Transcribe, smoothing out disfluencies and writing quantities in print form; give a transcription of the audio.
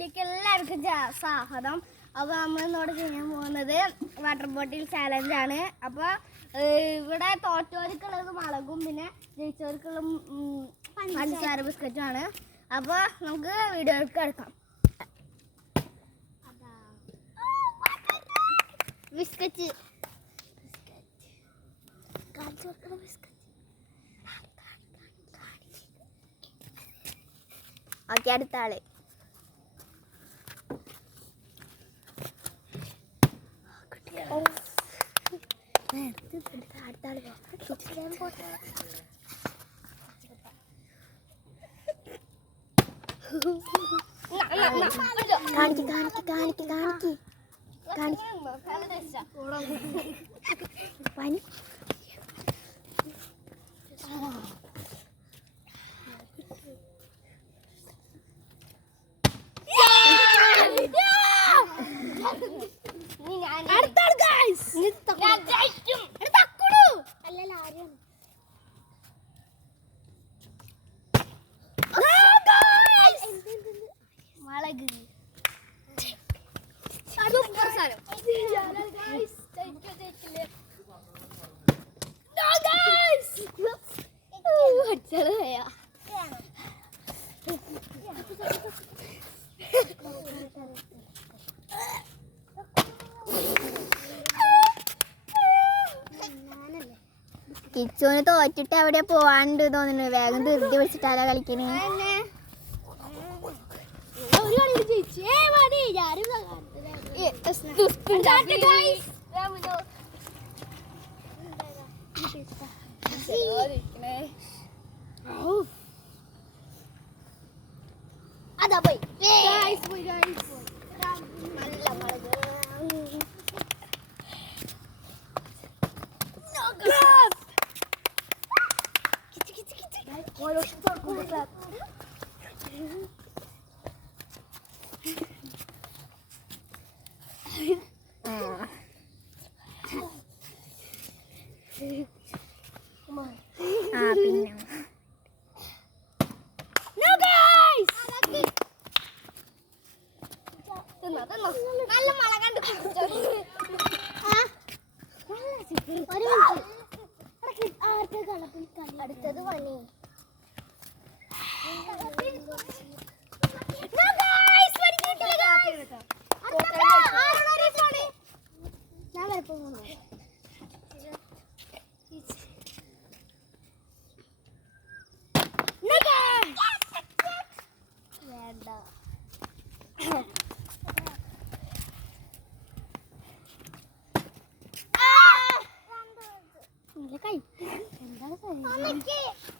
ചാനലിലേക്ക് എല്ലാവർക്കും സ്വാഗതം. അപ്പോൾ നമ്മൾ ഇന്നോട് ചെയ്യാൻ പോകുന്നത് വാട്ടർ ബോട്ടിൽ ചാലഞ്ചാണ്. അപ്പോൾ ഇവിടെ തോറ്റോർക്കുള്ളത് മുളകും പിന്നെ ജയിച്ചവർക്കുള്ള പഞ്ചസാര ബിസ്ക്കറ്റുമാണ്. അപ്പോൾ നമുക്ക് വീഡിയോയിലേക്ക് കിടക്കാം. ബിസ്ക്കറ്റ് ഓക്കെ, അടുത്ത ആള്. പനി കിച്ചുവിന് തോറ്റിട്ട് എവിടെ പോവാണ്ട് തോന്നുന്നു. വേഗം ധൃതി പിടിച്ചിട്ടാലോ കളിക്കണേ. അതാ പോയി. പിന്നെ നല്ല മഴ കണ്ടു. അടുത്തത് പണി. ഞാൻ വരപ്പം വേണ്ട. എന്താണ്